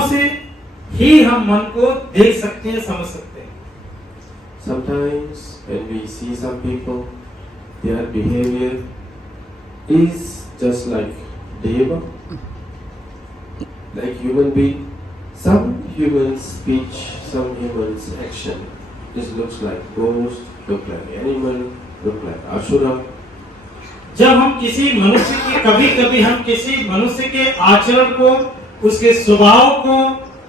गुणों से ही हम मन को देख सकते हैं, समझ सकते हैं। Sometimes when we see some people, their behavior is just like deva, like human being. Some humans' speech, some humans' action, this looks like ghost, look like animal, look like asura. जब हम किसी मनुष्य के कभी-कभी हम किसी मनुष्य के आचरण को, उसके स्वभाव को,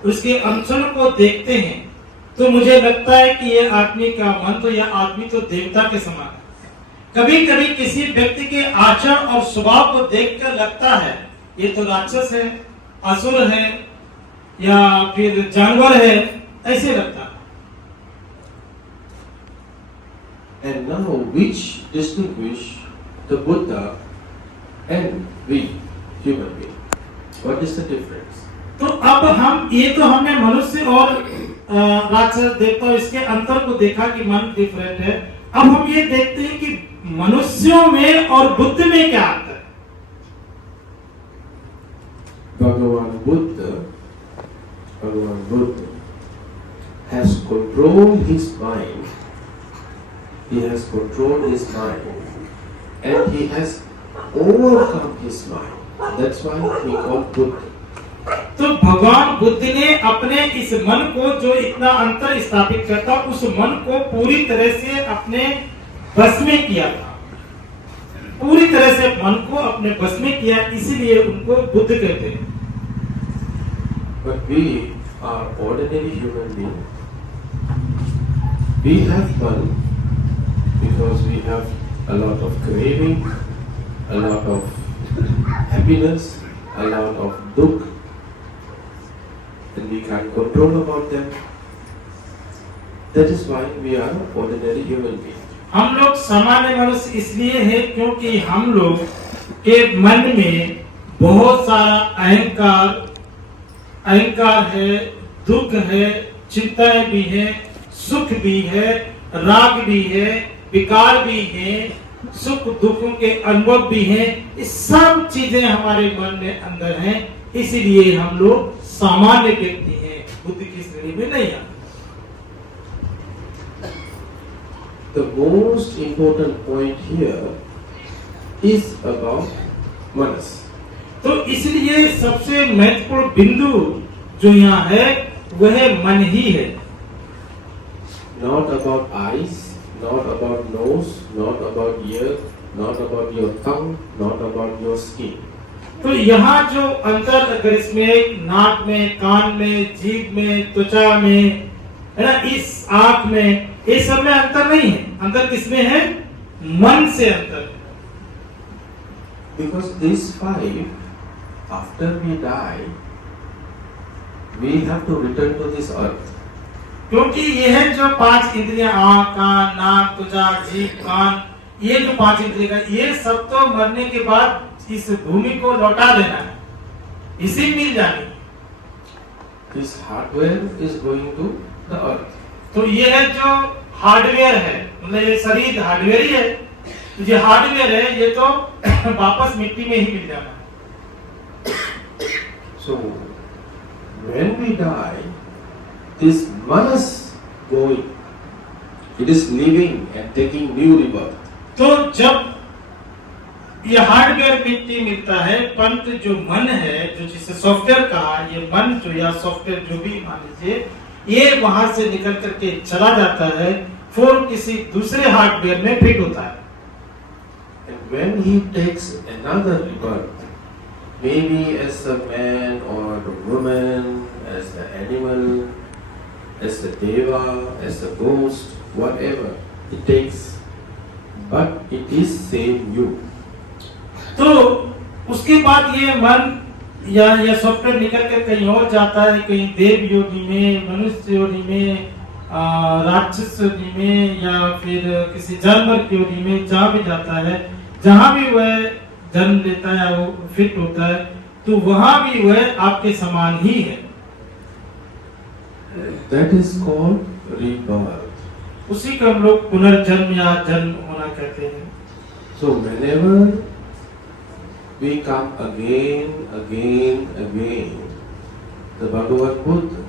उसके आचरण को देखते हैं, तो मुझे लगता है कि ये आदमी का मन तो यह आदमी तो देवता के समान है। कभी-कभी किसी व्यक्ति के आचरण और स्वभाव को देखकर लगता है ये तो राक्षस है, असुर है या फिर जानवर है, ऐसे लगता है। And now which distinguish the Buddha and we, human being? What is the difference? तो अब हम ये तो हमने मनुष्य और राक्षस देवता इसके अंतर को देखा कि मन डिफरेंट है। अब हम ये देखते हैं कि मनुष्यों में और बुद्ध में क्या अंतर है। Bhagavan Buddha has controlled his mind. He has controlled his mind, and he has overcome his mind. That's why he called Buddha. तो भगवान बुद्ध ने अपने इस मन को जो इतना अंतर स्थापित करता, उस मन को पूरी तरह से अपने बस में किया था, पूरी तरह से मन को अपने बस में किया, इसीलिए उनको बुद्ध कहते हैं। But we are ordinary human beings. We have fun because we have a lot of craving, a lot of happiness, a lot of dukh, and we can't control about them. That is why we are ordinary human beings. हम लोग सामान्य मनुष्य इसलिए है क्योंकि हम लोग के मन में बहुत सारा अहंकार है, दुख है, चिंताएं भी है, सुख भी है, राग भी है, विकार भी है, सुख दुखों के अनुभव भी हैं। ये सब चीजें हमारे मन में अंदर हैं, इसीलिए हम लोग सामान्य व्यक्ति हैं, बुद्ध की श्रेणी में नहीं आते। The most important point here is about manas. तो इसलिए सबसे महत्वपूर्ण बिंदु जो यहाँ है वह मन ही है। Not about eyes, not about nose, not about ear, not about your tongue, not about your skin. तो यहाँ जो अंतर अगर इसमें नाक में, कान में, जीभ में, त्वचा में, है ना, इस आँख में, ये सब में अंतर नहीं है। अंतर किसमें है? मन से अंतर है। Because these five, after we die, we have to return to this earth. क्योंकि ये है जो पांच इंद्रियां, आँख, कान, नाक, त्वचा, जीभ, कान, ये जो पांच इंद्रियां, ये सब तो मरने के बाद इस भूमि को लौटा देना है, इसी मिल जानी। This hardware is going to the earth. तो ये है जो हार्डवेयर है, मतलब ये शरीर हार्डवेयर ही है। तो जो हार्डवेयर है ये तो वापस मिट्टी में ही मिल जाना है। So when we die, this manas going, it is living and taking new rebirth. तो जब ये हार्डवेयर मिट्टी मिलता है, परंतु जो मन है, जो जिसे सॉफ्टवेयर कहा, ये मन जो या सॉफ्टवेयर जो भी मान लीजिए, ये वहां से निकल करके चला जाता है, फिर किसी दूसरे हार्डवेयर में फिट होता है। And when he takes another rebirth, maybe as a man or a woman, as an animal, as a deva, as a ghost, whatever it takes, but it is same you. तो उसके बाद ये मन या software निकल कर कहीं और जाता है, कहीं देव योनि में, मनुष्य योनि में, राक्षस योनि में, या फिर किसी जानवर की योनि में, जहाँ भी जाता है, जहाँ भी वह जन्म लेता है, वो फिट होता है, तो वहाँ भी वह आपके समान ही है। That is called rebirth. उसी को हम लोग पुनर्जन्म या जन्म होना कहते हैं। So whenever we come again, the Bhagavan Buddha,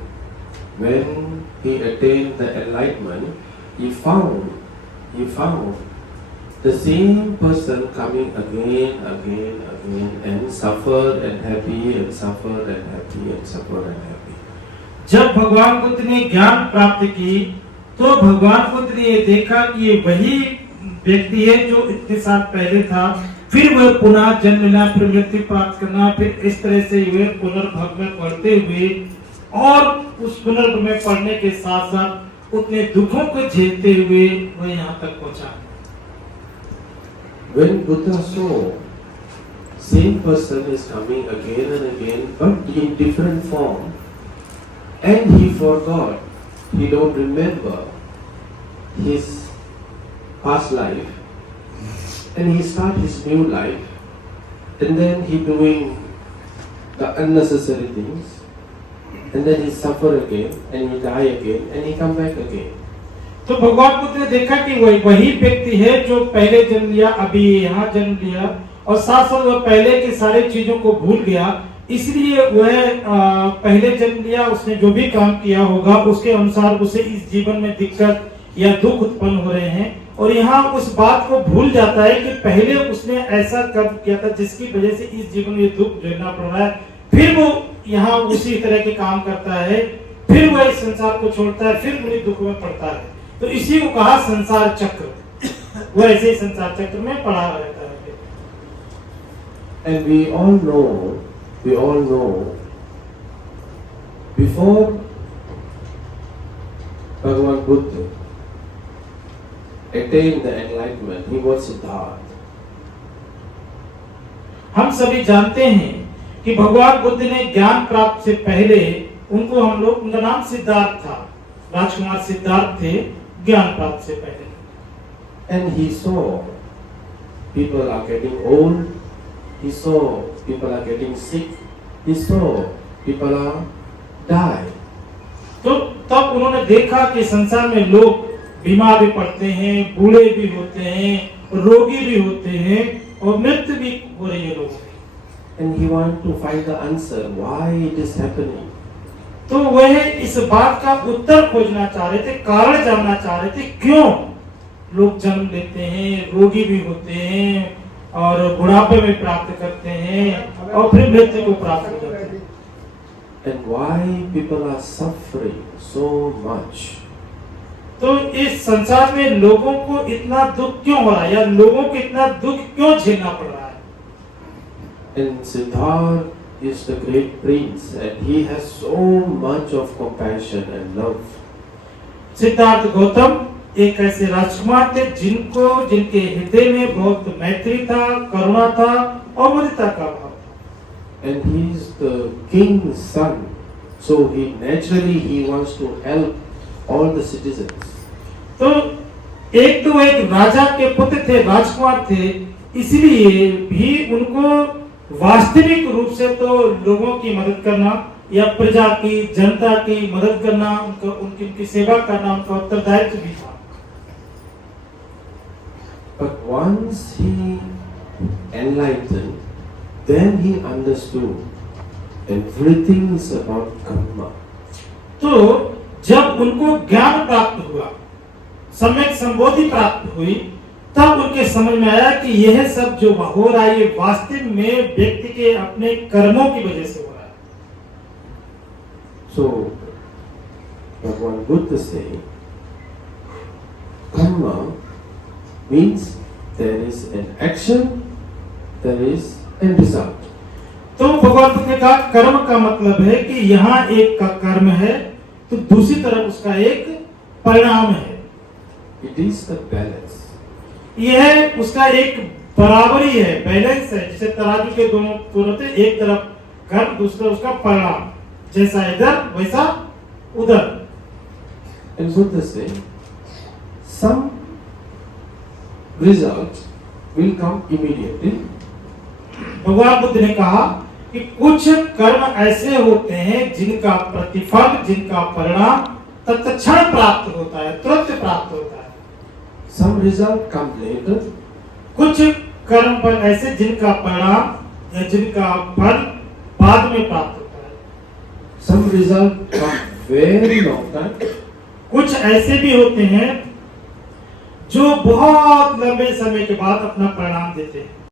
when he attained the enlightenment, he found the same person coming again, and suffered and happy, and suffered and happy, and suffered and happy. जब भगवान बुद्ध ने ज्ञान प्राप्त की तो भगवान बुद्ध ने ये देखा कि ये वही व्यक्ति है जो इतने साल पहले था, फिर वह पुनः जन्म लेना, फिर मृत्यु प्राप्त करना, फिर इस तरह से वे पुनर्भव में पढ़ते हुए और उस पुनर्भव में पढ़ने के साथ साथ उतने दुखों को झेलते हुए वह यहाँ तक पहुंचा। When Buddha saw same person is coming again and again, but in different form, and he forgot, he don't remember his past life, and he start his new life, and then he doing the unnecessary things, and then he suffer again, and he die again, and he come back again. तो भगवान बुद्ध ने देखा कि वही व्यक्ति है जो पहले जन्म लिया, अभी यहाँ जन्म लिया, और साथ साथ वह पहले की सारी चीजों को भूल गया, इसलिए वह पहले जन्म लिया, उसने जो भी काम किया होगा उसके अनुसार उसे इस जीवन में दिक्कत या दुख उत्पन्न हो रहे हैं, और यहाँ उस बात को भूल जाता है कि पहले उसने ऐसा कर्म किया था जिसकी वजह से इस जीवन में दुख झेलना पड़ रहा है, फिर वो यहाँ उसी तरह के काम करता है, फिर वह इस संसार को छोड़ता है, फिर उन्हीं दुख में पड़ता है। तो इसी को कहा संसार चक्र, वो ऐसे ही संसार चक्र में पड़ा रहता है। And we all know, before Bhagavan Buddha attained the enlightenment, he was Siddhartha. हम सभी जानते हैं कि भगवान बुद्ध ने ज्ञान प्राप्त से पहले उनका नाम सिद्धार्थ था, राजकुमार सिद्धार्थ थे ज्ञान प्राप्त से पहले। And he saw people are getting old, he saw people are getting sick, he saw people are die. तो तब उन्होंने देखा कि संसार में लोग बीमार भी पड़ते हैं, बूढ़े भी होते हैं, रोगी भी होते हैं, और मृत्यु भी हो रही है लोगों की। And he wanted to find the answer why it is happening. तो वह इस बात का उत्तर खोजना चाह रहे थे, कारण जानना चाह रहे थे, क्यों लोग जन्म लेते हैं, रोगी भी होते हैं, और बुढ़ापे में प्राप्त करते हैं, और फिर मृत्यु को प्राप्त हो जाते हैं। And why people are suffering so much. तो इस संसार में लोगों को इतना दुख क्यों हो रहा है, या लोगों को इतना दुख क्यों झेलना पड़ रहा है। And Siddhartha is the great prince, and he has so much of compassion and love. Siddharth Gautam एक ऐसे राजकुमार थे जिनके हृदय में बहुत मैत्री था, करुणा था और ममता का भाव था। And he is the king's son, so he wants to help all the citizens. तो एक राजा के पुत्र थे, राजकुमार थे, इसलिए भी उनको वास्तविक रूप से तो लोगों की मदद करना या प्रजा की, जनता की मदद करना, उनकी सेवा करना उनका उत्तरदायित्व भी था। But once he enlightened, then he understood everything is about karma. तो जब उनको ज्ञान प्राप्त हुआ, सम्यक संबोधि प्राप्त हुई, तब उनके समझ में आया कि यह सब जो हो रहा है ये वास्तव में व्यक्ति के अपने कर्मों की वजह से हो रहा है। So Bhagavan Buddha say, karma means there is an action, there is a result. तो भगवान बुद्ध ने कहा कर्म का मतलब है कि यहाँ एक का कर्म है तो दूसरी तरफ उसका एक परिणाम है। It is the balance. यह उसका एक बराबरी है, बैलेंस है, जैसे तराजू के दोनों होते, एक तरफ कर्म, दूसरा उसका परिणाम, जैसा इधर वैसा उधर। And Buddha say, some result will come immediately. भगवान बुद्ध ने कहा कि कुछ कर्म ऐसे होते हैं जिनका प्रतिफल, जिनका परिणाम तत्क्षण प्राप्त होता है, तुरंत प्राप्त होता है। Some result come later. कुछ कर्म फल ऐसे जिनका परिणाम या जिनका फल बाद में प्राप्त होता है। Some result come very long time. कुछ ऐसे भी होते हैं जो बहुत लंबे समय के बाद अपना परिणाम देते हैं।